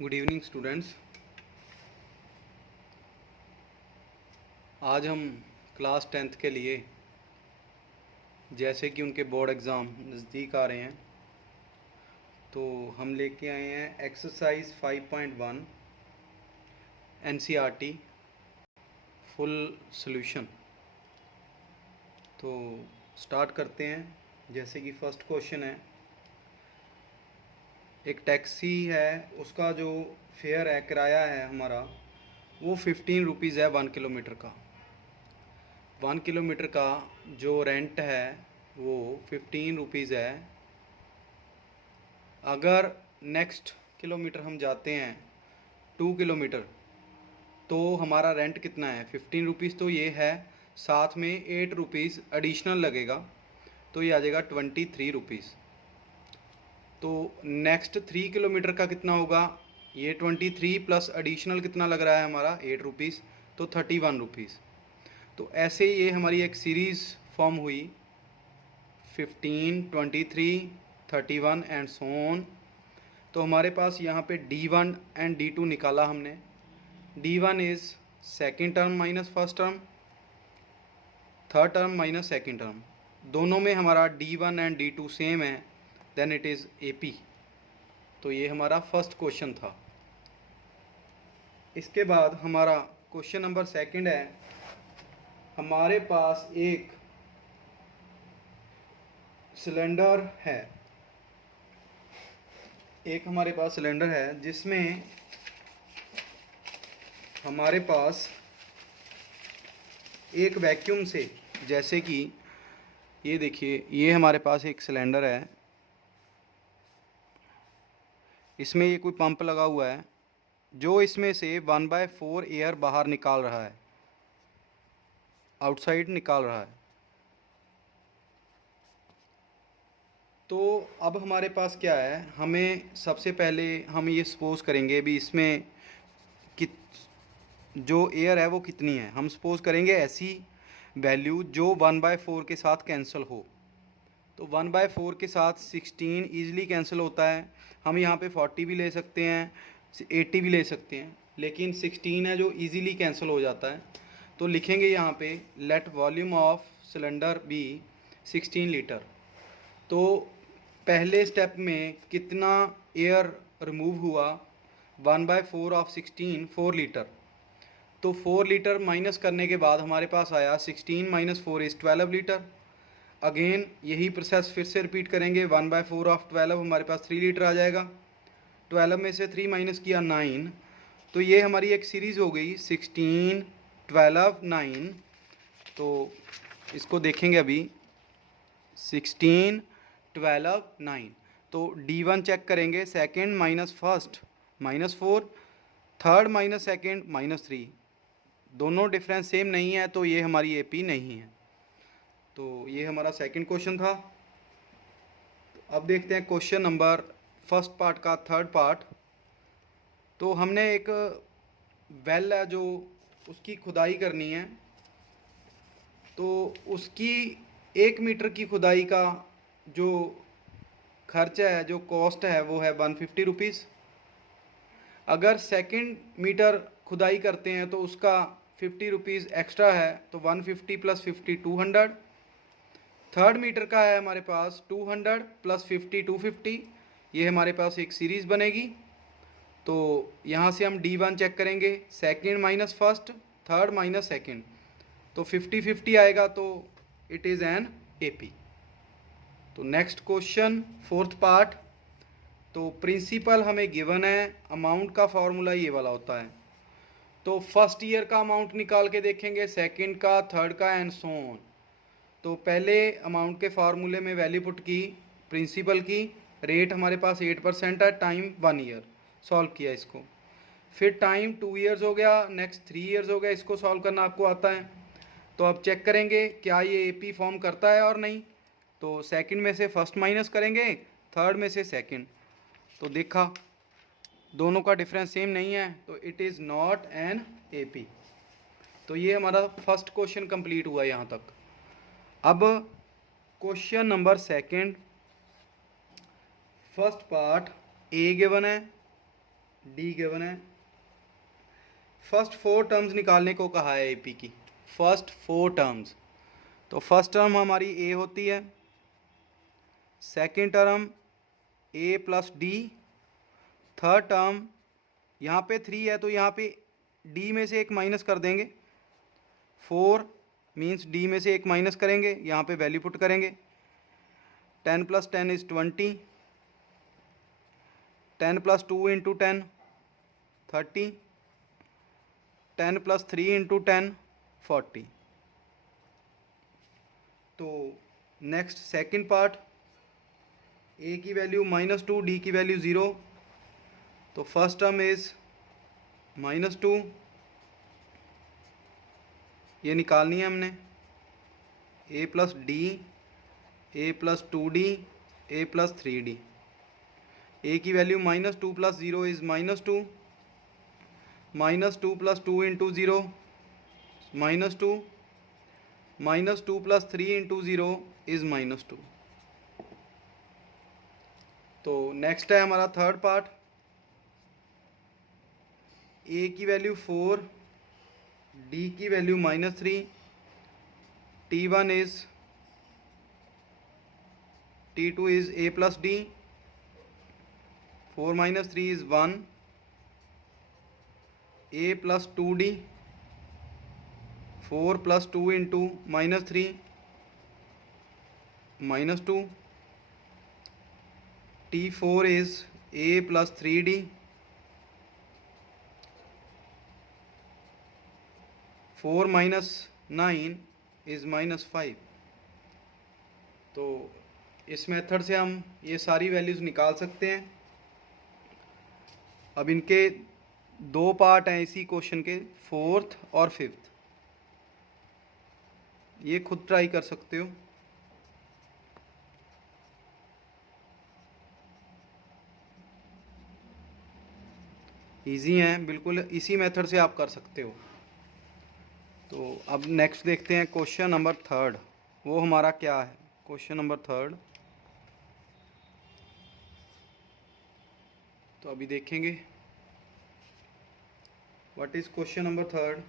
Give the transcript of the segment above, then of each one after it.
Good evening students. आज हम class 10th के लिए, जैसे कि उनके बोर्ड एग्ज़ाम नज़दीक आ रहे हैं, तो हम लेके आए हैं एक्सरसाइज 5.1 एनसीईआरटी फुल सॉल्यूशन। तो स्टार्ट करते हैं। जैसे कि फर्स्ट क्वेश्चन है, एक टैक्सी है, उसका जो फेयर है, किराया है हमारा, वो 15 रुपीज़ है 1 किलोमीटर का। 1 किलोमीटर का जो रेंट है वो 15 रुपीज़ है। अगर नेक्स्ट किलोमीटर हम जाते हैं 2 किलोमीटर, तो हमारा रेंट कितना है? 15 रुपीज़ तो ये है, साथ में 8 रुपीज़ एडिशनल लगेगा, तो ये आ जाएगा 23 रुपीज़। तो नेक्स्ट 3 किलोमीटर का कितना होगा? ये 23 प्लस एडिशनल कितना लग रहा है हमारा? 8 रुपीज़, तो 31 रुपीज़। तो ऐसे ये हमारी एक सीरीज़ फॉर्म हुई, 15, 23, 31 एंड सो ऑन। तो हमारे पास यहाँ पे D1 एंड D2 निकाला हमने। D1 is second term minus first term, third term minus second term. दोनों में हमारा D1 एंड D2 सेम है, देन इट इज़ AP। तो ये हमारा फर्स्ट क्वेश्चन था। इसके बाद हमारा क्वेश्चन नंबर सेकंड है, हमारे पास एक सिलेंडर है, जिसमें हमारे पास एक वैक्यूम से, जैसे कि ये देखिए, ये हमारे पास एक सिलेंडर है, इसमें ये कोई पंप लगा हुआ है जो इसमें से 1/4 एयर बाहर निकाल रहा है, आउटसाइड निकाल रहा है। तो अब हमारे पास क्या है, हमें सबसे पहले हम ये सपोज़ करेंगे भी इसमें कि जो एयर है वो कितनी है। हम सपोज़ करेंगे ऐसी वैल्यू जो 1/4 के साथ कैंसिल हो। तो 1/4 के साथ 16 ईज़िली कैंसिल होता है। हम यहाँ पे 40 भी ले सकते हैं, 80 भी ले सकते हैं, लेकिन 16 है जो ईज़िली कैंसिल हो जाता है। तो लिखेंगे यहाँ पे let volume of cylinder be 16 litre. तो पहले स्टेप में कितना एयर रिमूव हुआ? 1/4 ऑफ 16, 4 लीटर। तो 4 लीटर माइनस करने के बाद हमारे पास आया 16 माइनस 4 इज़ 12 लीटर। अगेन यही प्रोसेस फिर से रिपीट करेंगे, 1/4 ऑफ 12 हमारे पास 3 लीटर आ जाएगा। 12 में से 3 माइनस किया 9, तो ये हमारी एक सीरीज़ हो गई 16, 12, 9। तो इसको देखेंगे अभी, 16, 12, 9। तो D1 चेक करेंगे, second minus first -4, third minus second -3। दोनों डिफरेंस सेम नहीं है, तो ये हमारी AP नहीं है। तो ये हमारा सेकंड क्वेश्चन था। तो अब देखते हैं क्वेश्चन नंबर फर्स्ट पार्ट का थर्ड पार्ट। तो हमने एक वेल है जो उसकी खुदाई करनी है, तो उसकी 1 मीटर की खुदाई का जो खर्चा है, जो कॉस्ट है, वो है 150 रुपीज़। अगर सेकंड मीटर खुदाई करते हैं तो उसका 50 रुपीज़ एक्स्ट्रा है, तो 150 प्लस 50 200। थर्ड मीटर का है हमारे पास 200 प्लस 50 250। ये हमारे पास एक सीरीज़ बनेगी। तो यहाँ से हम D1 चेक करेंगे, second minus first, third minus second, तो 50-50 आएगा, तो इट इज़ एन AP। तो नेक्स्ट क्वेश्चन फोर्थ पार्ट। तो प्रिंसिपल हमें गिवन है, अमाउंट का फॉर्मूला ये वाला होता है। तो फर्स्ट ईयर का अमाउंट निकाल के देखेंगे, सेकंड का, थर्ड का एंड सो ऑन। तो पहले अमाउंट के फार्मूले में वैल्यू पुट की प्रिंसिपल की, रेट हमारे पास 8% है, टाइम 1 ईयर, सॉल्व किया इसको। फिर टाइम 2 ईयर्स हो गया, नेक्स्ट 3 ईयर्स हो गया। इसको सॉल्व करना आपको आता है। तो अब चेक करेंगे क्या ये AP फॉर्म करता है और नहीं। तो सेकंड में से फर्स्ट माइनस करेंगे, थर्ड में से सेकंड, तो देखा दोनों का डिफरेंस सेम नहीं है, तो it is not an AP। तो ये हमारा फर्स्ट क्वेश्चन कंप्लीट हुआ यहाँ तक। अब question number second, first part A given है, डी गिवन है। फर्स्ट 4 टर्म्स निकालने को कहा है एपी की, फर्स्ट 4 टर्म्स। तो फर्स्ट टर्म हमारी ए होती है, सेकंड टर्म ए प्लस डी, थर्ड टर्म यहाँ पे 3 है तो यहाँ पे डी में से एक माइनस कर देंगे, 4 मीन्स डी में से एक माइनस करेंगे, यहाँ पे वैल्यू पुट करेंगे। 10 + 10 = 20, 10 + 2 × 10 30, 10 + 3 × 10 40। तो नेक्स्ट सेकंड पार्ट, ए की वैल्यू -2, डी की वैल्यू 0। तो फर्स्ट टर्म इज -2, ये निकालनी है हमने। ए प्लस डी, ए प्लस 2d, ए प्लस 3d। ए की वैल्यू -2 + 0 इज़ -2, -2 + 2 × 0 -2, -2 + 3 × 0 इज़ -2। तो नेक्स्ट है हमारा थर्ड पार्ट, ए की वैल्यू 4, डी की value -3, T1 is T2 is a + d, 4 - 3 is 1, a + 2d, 4 + 2 × -3 -2, T4 is a + 3d, 4 - 9 is -5। तो इस मेथड से हम ये सारी वैल्यूज़ निकाल सकते हैं। अब इनके 2 पार्ट हैं इसी क्वेश्चन के, 4th और 5th, ये खुद ट्राई कर सकते हो। इजी हैं बिल्कुल, इसी मेथड से आप कर सकते हो। तो अब नेक्स्ट देखते हैं क्वेश्चन नंबर 3rd, वो हमारा क्या है। क्वेश्चन नंबर 3rd तो अभी देखेंगे। What is question number 3rd?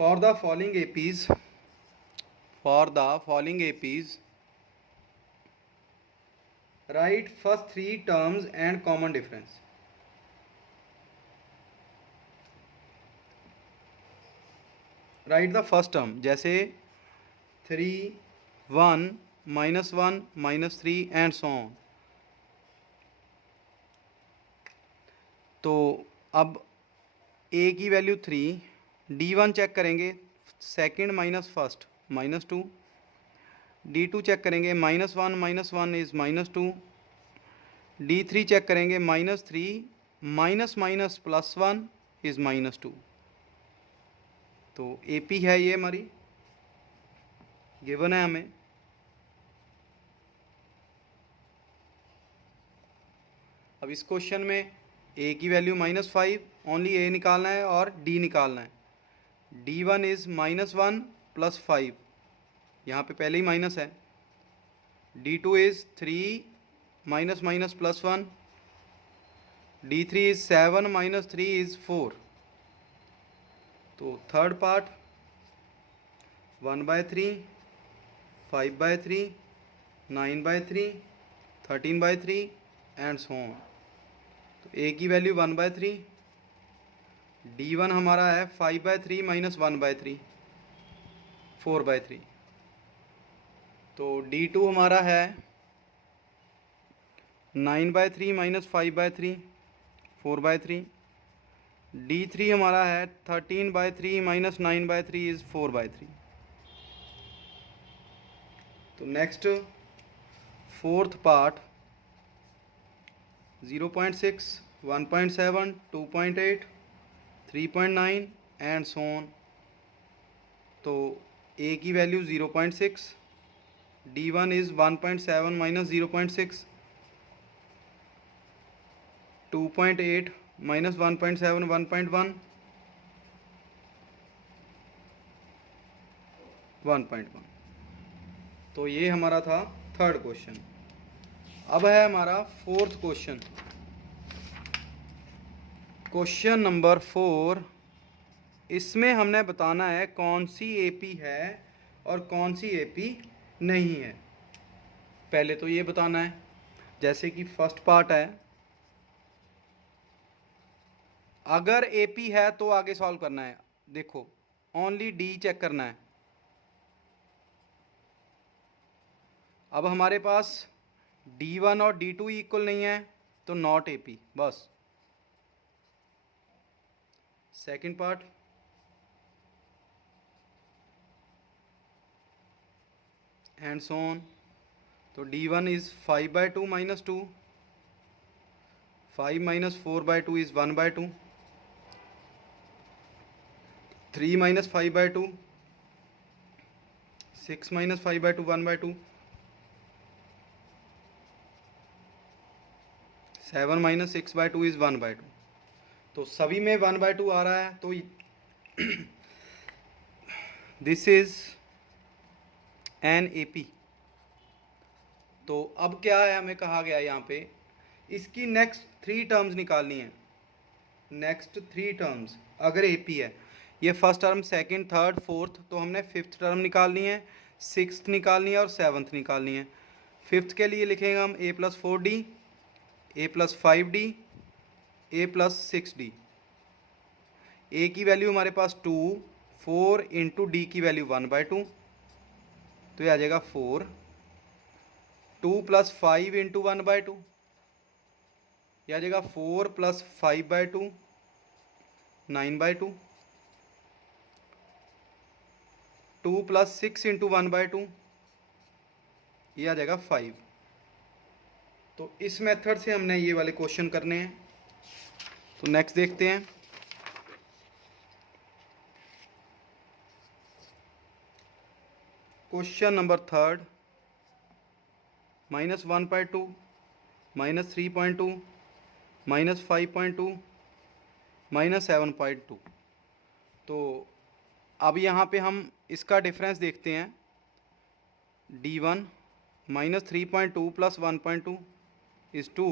For the following APs right first 3 terms and common difference. Right the first term, जैसे 3, 1, -1, -3 एंड सो ऑन। तो अब a की वैल्यू 3, D1 चेक करेंगे, second minus first -2, D2 check करेंगे, -1 - 1 is -2, D3 check करेंगे, -3 --- +1 is -2। तो AP है ये हमारी, गिवन है हमें। अब इस क्वेश्चन में a की वैल्यू -5, ओनली a निकालना है और d निकालना है। D1 इज़ -1 + 5, यहाँ पे पहले ही माइनस है। D2 is 3 --- +1, D3 is 7 - 3 is 4। तो third part 1/3, 5/3, 9/3, 13/3 and so on. तो a की वैल्यू 1/3, D1 हमारा है 5/3 - 1/3 4/3। तो D2 हमारा है 9/3 - 5/3 4/3। D3 हमारा है 13/3 - 9/3 इज़ 4/3। तो next fourth part 0.6, 1.7, 2.8, 3.9 and so on. तो a की वैल्यू 0.6, D1 इज़ 1.7 - 0.6, 2.8 - 1.7 1.1, 1.1। तो ये हमारा था थर्ड क्वेश्चन। अब है हमारा फोर्थ क्वेश्चन, क्वेश्चन नंबर 4। इसमें हमने बताना है कौन सी एपी है और कौन सी एपी नहीं है। पहले तो ये बताना है, जैसे कि फर्स्ट पार्ट है, अगर एपी है तो आगे सॉल्व करना है। देखो ओनली डी चेक करना है। अब हमारे पास D1 और D2 इक्वल नहीं है तो नॉट एपी, बस। Second part, and so on. तो D1 is 5/2 minus 2, 5 minus 4/2 is 1/2, 3 minus 5/2, 6 minus 5/2 1/2, 7 minus 6/2 is 1/2। तो सभी में 1/2 आ रहा है, तो दिस इज एन एपी। तो अब क्या है, हमें कहा गया यहाँ पे इसकी नेक्स्ट 3 टर्म्स निकालनी है। नेक्स्ट 3 टर्म्स अगर एपी है, ये first term, second, third, fourth, तो हमने फिफ्थ टर्म निकालनी है, सिक्स्थ निकालनी है और सेवन्थ निकालनी है। फिफ्थ के लिए लिखेंगे हम a+4d, a+5d, a+6d। ए की वैल्यू हमारे पास 2, 4 इंटू डी की वैल्यू 1/2, तो ये आ जाएगा 4, 2 + 5 इंटू 1/2, ये आ जाएगा 4 + 5/2 9/2, 2 + 6 इंटू 1/2, ये आ जाएगा 5। तो इस मेथड से हमने ये वाले क्वेश्चन करने हैं। तो नेक्स्ट देखते हैं। Question number 3, -1/2, -3.2, -5.2, -7.2। तो अब यहाँ पे हम इसका डिफरेंस देखते हैं। D1 -3.2 + 1.2 इज 2,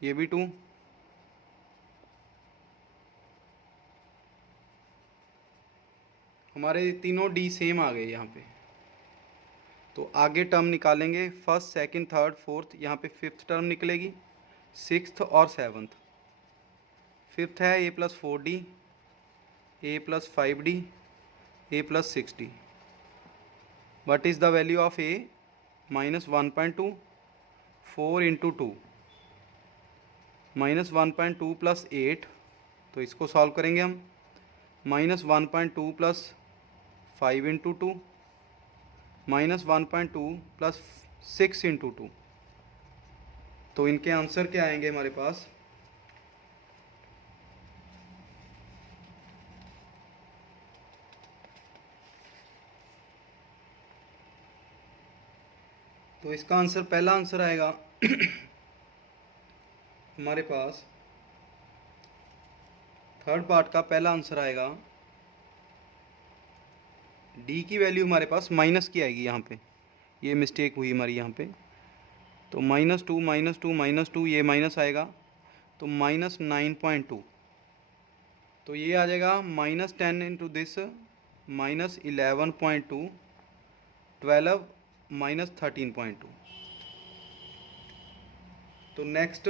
ये भी 2, हमारे तीनों D सेम आ गए यहाँ पे। तो आगे टर्म निकालेंगे, फर्स्ट, सेकंड, थर्ड, फोर्थ, यहाँ पे फिफ्थ टर्म निकलेगी, सिक्स्थ और सेवन्थ। फिफ्थ है a+4d, a+5d, a+6d। What is the value of a? -1.2, 4 into 2, -1.2 + 8, तो इसको सॉल्व करेंगे हम। -1.2 + 5 इंटू 2, -1.2 + 6 इंटू 2। तो इनके आंसर क्या आएंगे हमारे पास? तो इसका आंसर, पहला आंसर आएगा हमारे पास, थर्ड पार्ट का पहला आंसर आएगा, डी की वैल्यू हमारे पास माइनस की आएगी। यहाँ पे ये मिस्टेक हुई हमारी यहाँ पे। तो -2 -2 -2, ये माइनस आएगा, तो -9.2। तो ये आ जाएगा -10 इंटू दिस, -11.2, 12 -13.2। तो नेक्स्ट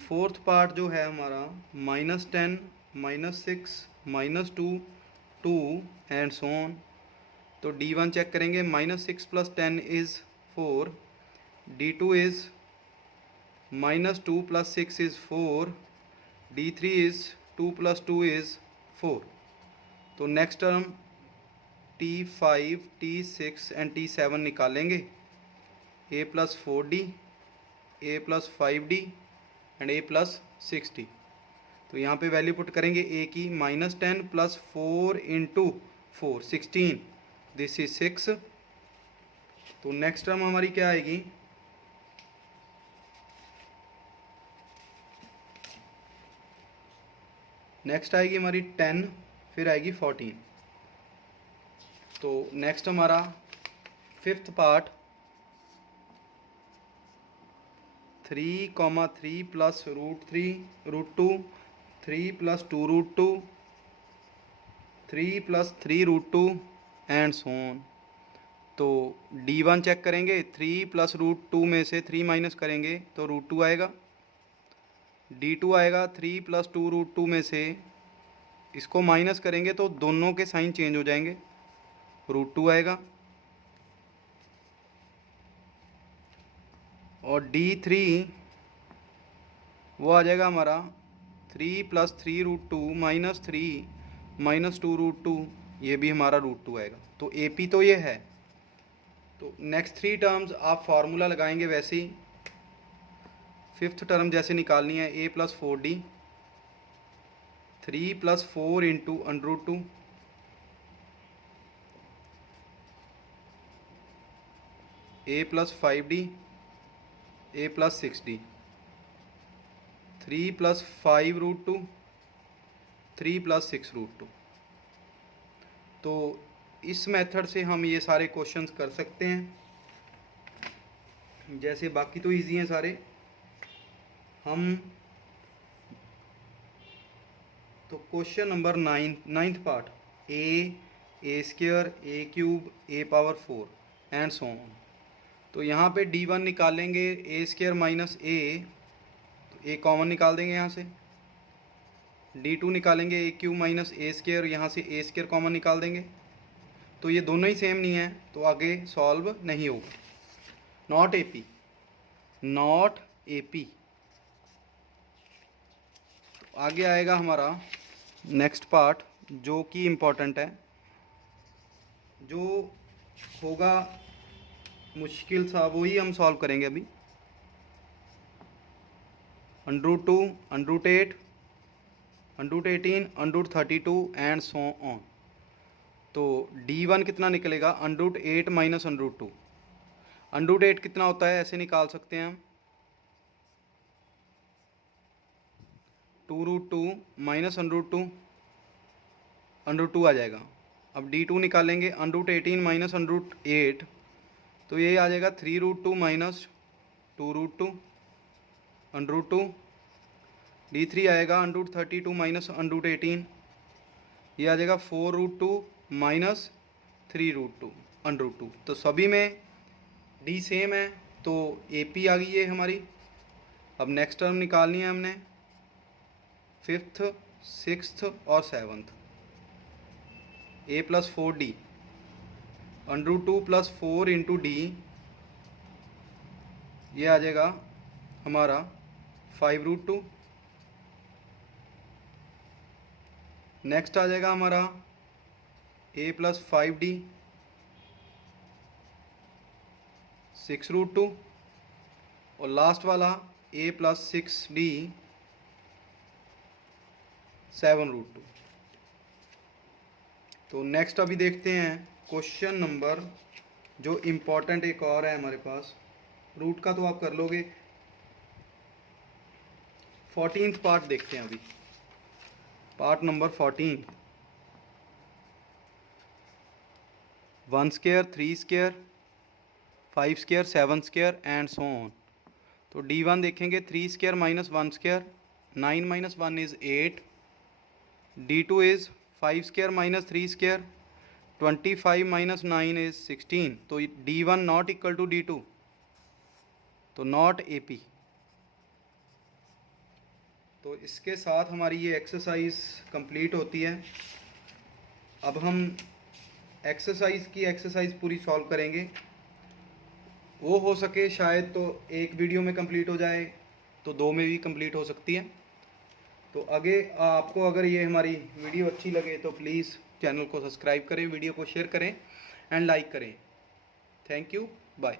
फोर्थ पार्ट जो है हमारा, -10, -6, -2, 2 एंड सो ऑन। तो D1 चेक करेंगे, -6 + 10 is 4, D2 is -2 + 6 is 4, D3 is 2 + 2 is 4। तो next term T5, T6 and T7 निकालेंगे, a+4d, a+5d एंड a+6d। तो यहाँ पे वैल्यू पुट करेंगे a की, -10 + 4 इंटू 4, 16, दिस इज 6। तो नेक्स्ट टर्म हमारी क्या आएगी? नेक्स्ट आएगी हमारी 10, फिर आएगी 14। तो नेक्स्ट हमारा fifth part 3, 3 plus √3 √2 3 plus 2 √2 3 plus 3 √2 and so on. तो D1 चेक करेंगे, 3 प्लस √2 में से 3 माइनस करेंगे तो √2 आएगा। D2 आएगा 3 प्लस 2 √2 में से इसको माइनस करेंगे तो दोनों के साइन चेंज हो जाएंगे, √2 आएगा। और D3 वो आ जाएगा हमारा 3 प्लस 3 √2 माइनस 3 माइनस 2 √2, ये भी हमारा √2 आएगा। तो AP तो ये है। तो नेक्स्ट 3 टर्म्स आप फार्मूला लगाएंगे वैसे ही। फिफ्थ टर्म जैसे निकालनी है, a plus 4D 3 plus 4 into √2 a plus 5D a plus 6D 3 plus 5 √2 3 plus 6 √2। तो इस मेथड से हम ये सारे क्वेश्चंस कर सकते हैं। जैसे बाकी तो इजी हैं सारे। हम तो question number 9th part a square a³ a⁴ and so on. तो यहाँ पे D1 निकालेंगे a स्क्वायर माइनस a, तो a कॉमन निकाल देंगे यहाँ से। D2 निकालेंगे a³ माइनस a स्क्वायर, यहाँ से a स्क्वायर कॉमन निकाल देंगे। तो ये दोनों ही सेम नहीं है तो आगे सॉल्व नहीं होगा। Not AP। तो आगे आएगा हमारा नेक्स्ट पार्ट जो कि इम्पोर्टेंट है, जो होगा मुश्किल सा वही हम सॉल्व करेंगे अभी। √2 √8 √18 √32 एंड सो ऑन। तो D1 कितना निकलेगा, √8 माइनस √2। √8 कितना होता है, ऐसे निकाल सकते हैं हम, 2 √2 माइनस √2 √2 आ जाएगा। अब D2 निकालेंगे, √18 माइनस √8, तो ये आ जाएगा 3 √2 माइनस 2 √2 √2। D3 आएगा √32 माइनस √18, ये आ जाएगा 4 √2 माइनस 3 √2 √2। तो सभी में D सेम है तो AP आ गई है हमारी। अब नेक्स्ट टर्म निकालनी है हमने, 5th 6th और 7th। a plus 4D √2 plus 4 into D, ये आ जाएगा हमारा 5 √2। नेक्स्ट आ जाएगा हमारा a प्लस 5D 6 √2, और लास्ट वाला a प्लस 6D 7 √2। तो नेक्स्ट अभी देखते हैं क्वेश्चन नंबर जो इम्पोर्टेंट एक और है हमारे पास। रूट का तो आप कर लोगे, 14th पार्ट देखते हैं अभी, part number 14। 1 square 3 square 5 square 7 square and so on. तो D1 देखेंगे 3 square minus 1 square, 9 minus 1 is 8। D2 is 5 square minus 3 square, 25 minus 9 is 16। तो D1 not equal to D2, तो नॉट AP। तो इसके साथ हमारी ये एक्सरसाइज कंप्लीट होती है। अब हम एक्सरसाइज पूरी सॉल्व करेंगे। वो हो सके शायद तो एक वीडियो में कंप्लीट हो जाए, तो 2 में भी कंप्लीट हो सकती है। तो आगे आपको अगर ये हमारी वीडियो अच्छी लगे तो प्लीज़ चैनल को सब्सक्राइब करें, वीडियो को शेयर करें एंड लाइक करें। Thank you, bye.